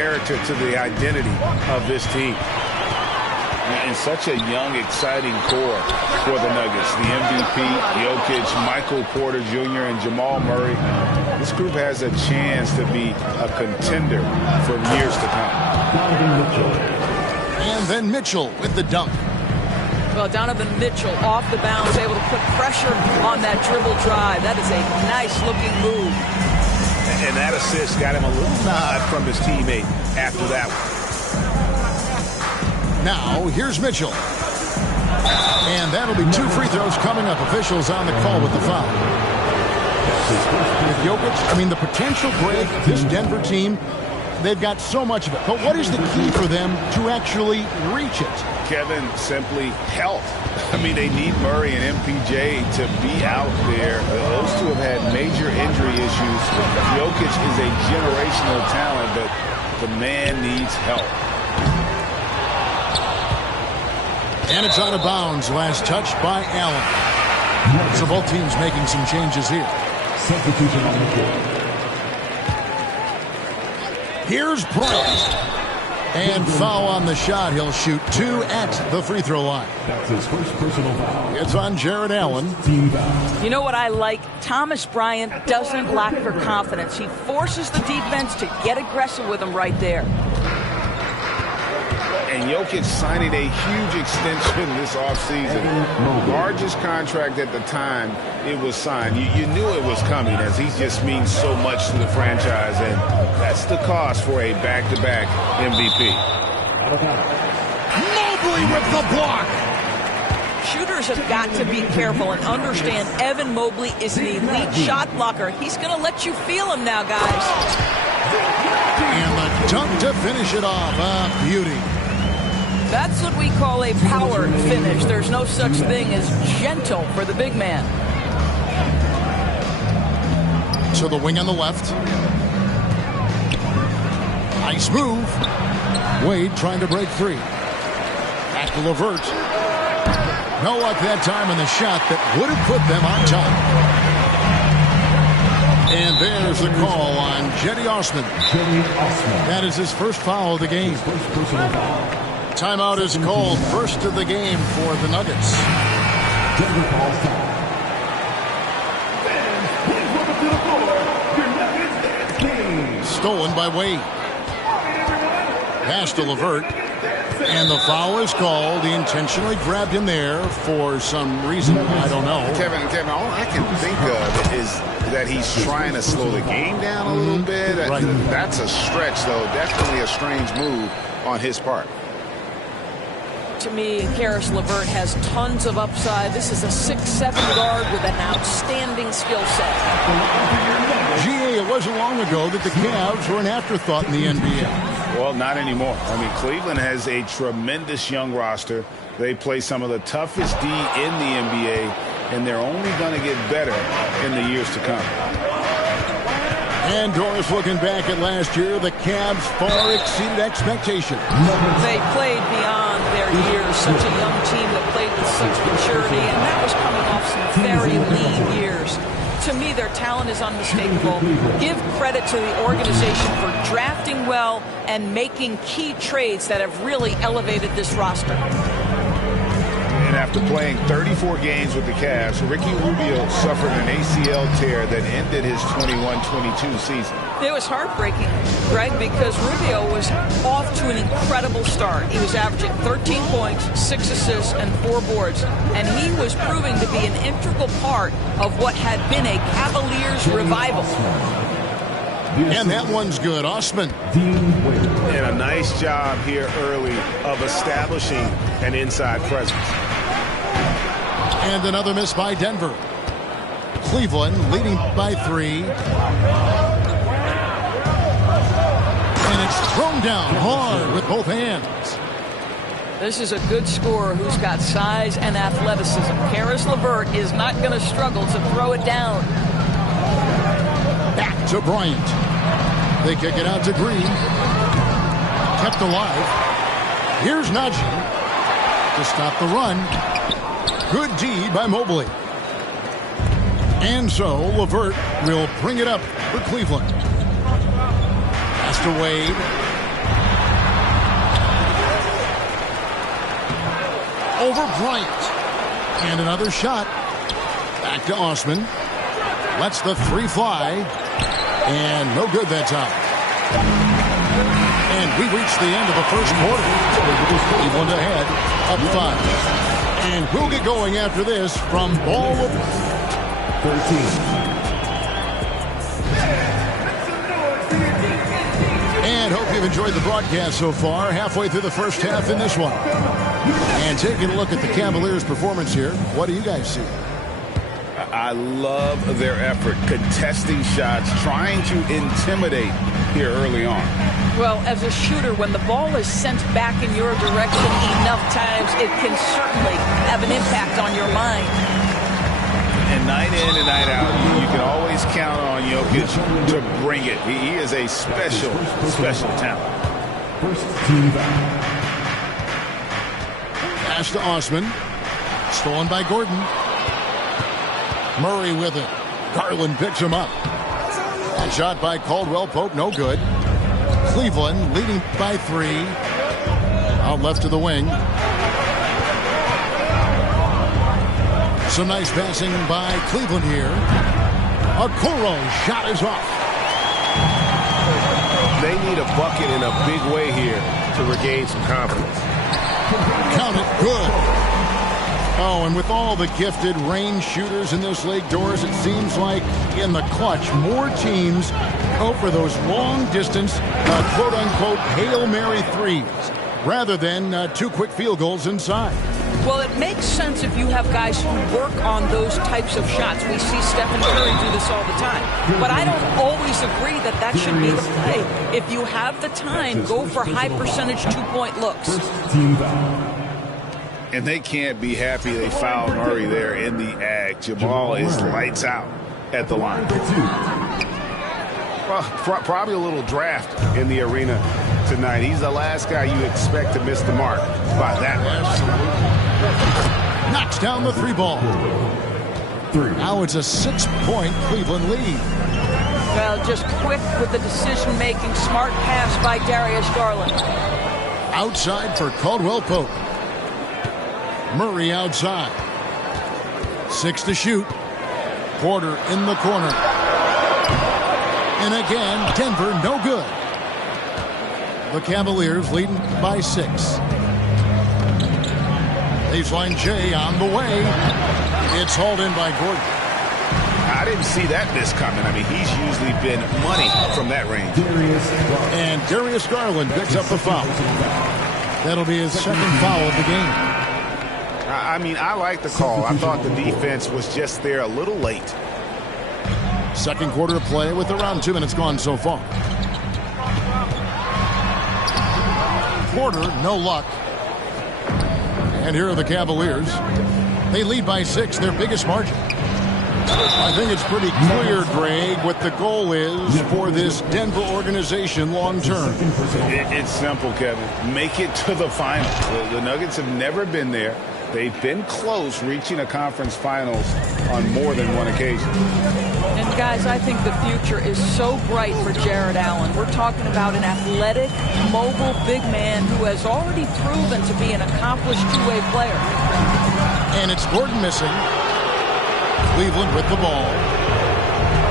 character to the identity of this team. And such a young, exciting core for the Nuggets. The MVP, Jokic, Michael Porter Jr., and Jamal Murray. This group has a chance to be a contender for years to come. And then Mitchell with the dunk. Well, Donovan Mitchell off the bounce, able to put pressure on that dribble drive. That is a nice-looking move. And that assist got him a little nod from his teammate after that one. Now, here's Mitchell. And that'll be 2 free throws coming up. Officials on the call with the foul. With Jokic, the potential break, this Denver team, they've got so much of it. But what is the key for them to actually reach it? Kevin, simply health. They need Murray and MPJ to be out there. Those two have had major injury issues. Jokic is a generational talent, but the man needs help. And it's out of bounds. Last touch by Allen. So both teams making some changes here. Substitution on the court. Here's Bryant. And foul on the shot. He'll shoot 2 at the free throw line. That's his first personal foul. It's on Jared Allen. Team foul. You know what I like? Thomas Bryant doesn't lack for confidence. He forces the defense to get aggressive with him right there. And Jokic signing a huge extension this offseason. Largest contract at the time it was signed. You knew it was coming, as he just means so much to the franchise, and that's the cost for a back-to-back MVP. Mobley with the block. Shooters have got to be careful and understand Evan Mobley is an elite shot blocker. He's going to let you feel him now, guys. And the dunk to finish it off. Beauty. That's what we call a power finish. There's no such thing as gentle for the big man. So the wing on the left. Nice move. Wade trying to break free. Back to LeVert. No luck that time on the shot that would have put them on top. And there's the call on Cedi Osman. That is his first foul of the game. First personal foul. Timeout is called, first of the game for the Nuggets. Denver calls time. Stolen by Wade. Pass to LeVert. And the foul is called. He intentionally grabbed him there for some reason. I don't know. Kevin, all I can think of is that he's trying to slow the game down a little bit. Right. That's a stretch, though. Definitely a strange move on his part. To me, Caris LeVert has tons of upside. This is a 6'7" guard with an outstanding skill set. It wasn't long ago that the Cavs were an afterthought in the NBA. Well, not anymore. Cleveland has a tremendous young roster. They play some of the toughest D in the NBA, and they're only going to get better in the years to come. And Doris, looking back at last year, the Cavs far exceeded expectation. They played beyond their years. Such a young team that played with such maturity, and that was coming off some very lean years. To me, their talent is unmistakable. Give credit to the organization for drafting well and making key trades that have really elevated this roster. And after playing 34 games with the Cavs, Ricky Rubio suffered an ACL tear that ended his 21-22 season. It was heartbreaking, Greg, because Rubio was off to an incredible start. He was averaging 13 points, 6 assists, and 4 boards. And he was proving to be an integral part of what had been a Cavaliers revival. And that one's good. Osman. And a nice job here early of establishing an inside presence. And another miss by Denver. Cleveland leading by 3. And it's thrown down hard with both hands. This is a good scorer who's got size and athleticism. Caris LeVert is not going to struggle to throw it down. Back to Bryant. They kick it out to Green. Kept alive. Here's Najee to stop the run. Good D by Mobley. And so LeVert will bring it up for Cleveland. Pass to Wade. over Bryant. And another shot. Back to Osman. Lets the three fly. And no good that time. And we reach the end of the first quarter. Cleveland ahead, up 5. And we'll get going after this from ball of 13. And hope you've enjoyed the broadcast so far. Halfway through the first half in this one. And taking a look at the Cavaliers' performance here, what do you guys see? I love their effort, contesting shots, trying to intimidate here early on. Well, as a shooter, when the ball is sent back in your direction enough times, it can certainly have an impact on your mind. And night in and night out, you can always count on Jokic to bring it. He is a special talent. First team foul. Pass to Osman. Stolen by Gordon. Murray with it. Garland picks him up. A shot by Caldwell Pope, no good. Cleveland leading by 3. Out left to the wing. Some nice passing by Cleveland here. Okoro's shot is off. They need a bucket in a big way here to regain some confidence. Count it, good. Oh, and with all the gifted range shooters in this league, Doris, it seems like in the clutch, more teams go for those long-distance, quote-unquote, Hail Mary threes, rather than 2 quick field goals inside. Well, it makes sense if you have guys who work on those types of shots. We see Stephen Curry do this all the time. But I don't always agree that that should be the play. If you have the time, go for high-percentage 2-point looks. First team foul. And they can't be happy they fouled Murray there in the act. Jamal is lights out at the line. Well, probably a little draft in the arena tonight. He's the last guy you expect to miss the mark by that much. Knocks down the 3 ball. 3. Now it's a 6-point Cleveland lead. Well, just quick with the decision-making. Smart pass by Darius Garland. Outside for Caldwell Pope. Murray outside. 6 to shoot. Porter in the corner. And again, Denver no good. The Cavaliers leading by 6. Baseline J on the way. It's hauled in by Gordon. I didn't see that miss coming. I mean, he's usually been money from that range. And Darius Garland picks up the foul. That'll be his second foul of the game. I mean, I like the call. I thought the defense was just there a little late. Second quarter of play with around 2 minutes gone so far. Porter, no luck. And here are the Cavaliers. They lead by 6, their biggest margin. I think it's pretty clear, Greg, what the goal is for this Denver organization long term. It's simple, Kevin. Make it to the finals. The Nuggets have never been there. They've been close reaching a conference finals on more than one occasion. And guys, I think the future is so bright for Jared Allen. We're talking about an athletic, mobile big man who has already proven to be an accomplished two-way player. And it's Gordon missing. Cleveland with the ball.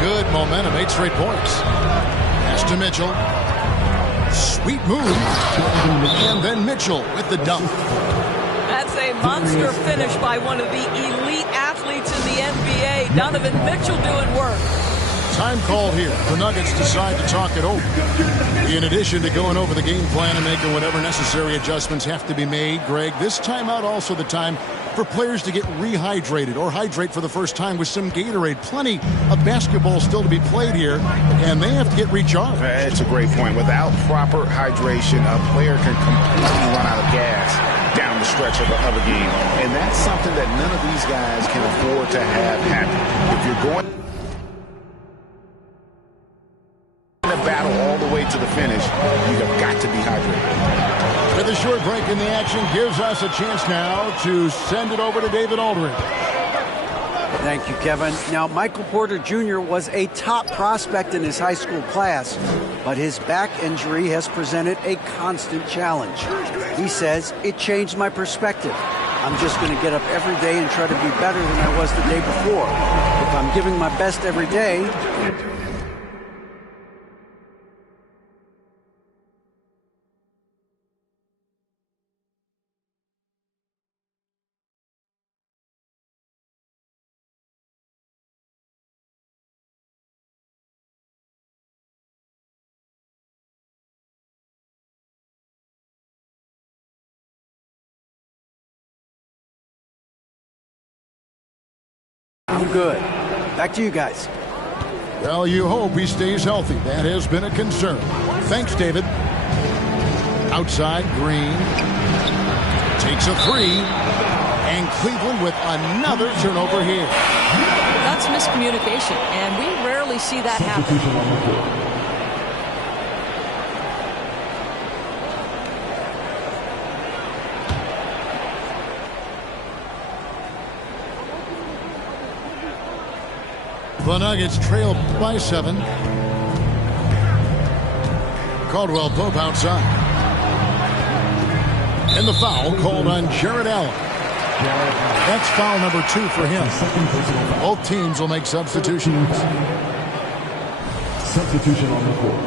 Good momentum, 8 straight points. Pass to Mitchell. Sweet move. And then Mitchell with the dunk. That's a monster finish by one of the elite athletes in the NBA. Donovan Mitchell doing work. Time called here. The Nuggets decide to talk it over. In addition to going over the game plan and making whatever necessary adjustments have to be made, Greg, this timeout also the time for players to get rehydrated or hydrate for the first time with some Gatorade. Plenty of basketball still to be played here, and they have to get recharged. That's a great point. Without proper hydration, a player can completely run out of gas down the stretch of a game. And that's something that none of these guys can afford to have happen. If you're going to battle all the way to the finish, you have got to be hydrated. With a short break in the action gives us a chance now to send it over to David Aldridge. Thank you, Kevin. Now, Michael Porter Jr. was a top prospect in his high school class, but his back injury has presented a constant challenge. He says, "It changed my perspective. I'm just going to get up every day and try to be better than I was the day before. If I'm giving my best every day, I'm good. Back to you guys. Well, you hope he stays healthy. That has been a concern. Thanks, David. Outside, Green takes a three. And Cleveland with another turnover here. That's miscommunication, and we rarely see that happen. The Nuggets trail by 7. Caldwell Pope outside. And the foul called on Jarrett Allen. That's foul number 2 for him. Both teams will make substitutions. Substitution on the court.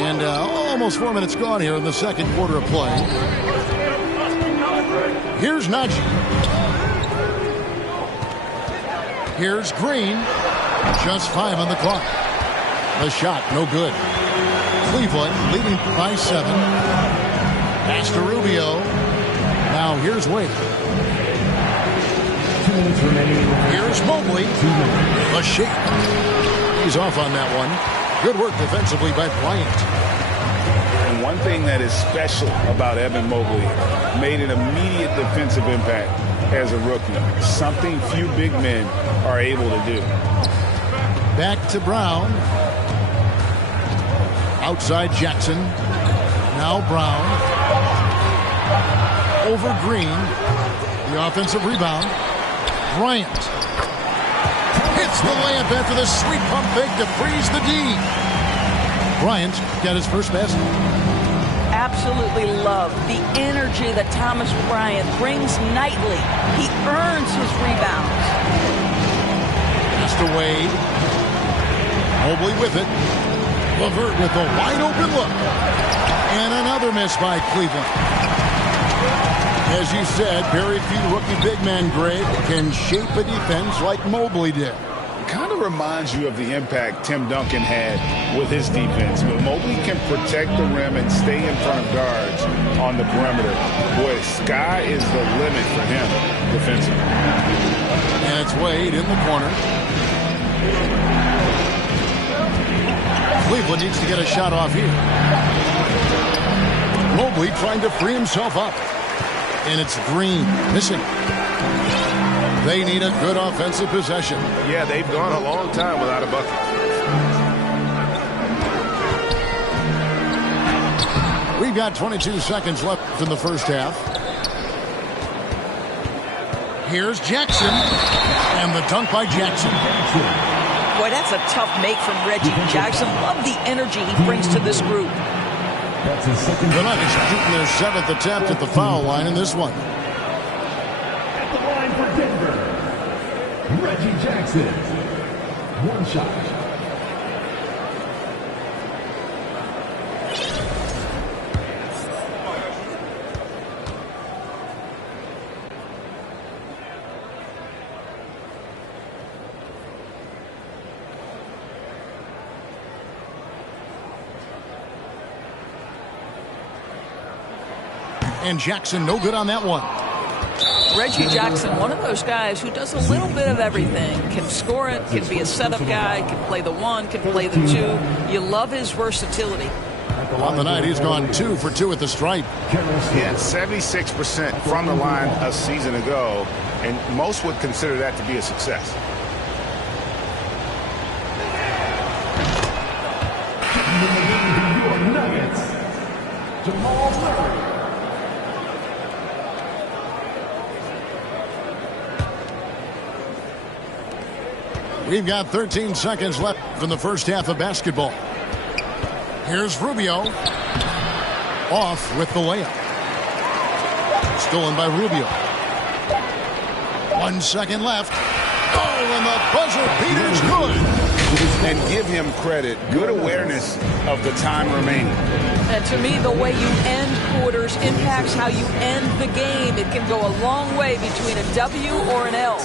And almost 4 minutes gone here in the second quarter of play. Here's Najee. Here's Green. Just 5 on the clock. The shot, no good. Cleveland leading by 7. Pass to Rubio. Now here's Wade. 2 minutes remaining. Here's Mobley. A shake. He's off on that one. Good work defensively by Bryant. And one thing that is special about Evan Mobley, made an immediate defensive impact as a rookie. Something few big men are able to do. Back to Brown. Outside Jackson. Now Brown. Over Green. The offensive rebound. Bryant. Hits the layup after the sweet pump fake to freeze the D. Bryant got his first basket. Absolutely love the energy that Thomas Bryant brings nightly. He earns his rebounds. Just to Wade. Mobley with it. LeVert with a wide open look. And another miss by Cleveland. As you said, very few rookie big men, Greg, can shape a defense like Mobley did. Kind of reminds you of the impact Tim Duncan had with his defense. But Mobley can protect the rim and stay in front of guards on the perimeter. Boy, sky is the limit for him defensively. And it's Wade in the corner. Cleveland needs to get a shot off here. Mobley trying to free himself up. And it's Green missing. They need a good offensive possession. Yeah, they've gone a long time without a bucket. We've got 22 seconds left in the first half. Here's Jackson. And the dunk by Jackson. Boy, that's a tough make from Reggie Jackson. Love the energy he brings to this group. That's his second. The Nuggets shooting their 7th attempt at the foul line in this one. At the line for Denver, Reggie Jackson. One shot. And Jackson no good on that one. Reggie Jackson, one of those guys who does a little bit of everything. Can score it, can be a setup guy, can play the 1, can play the 2. You love his versatility. On the night, he's gone 2 for 2 at the stripe. Yeah, 76% from the line a season ago, and most would consider that to be a success. Your Nuggets, Jamal Murray. We've got 13 seconds left from the first half of basketball. Here's Rubio. Off with the layup. Stolen by Rubio. 1 second left. Oh, and the buzzer beater's good. And give him credit. Good awareness of the time remaining. And to me, the way you end quarters impacts how you end the game. It can go a long way between a W or an L.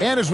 And as we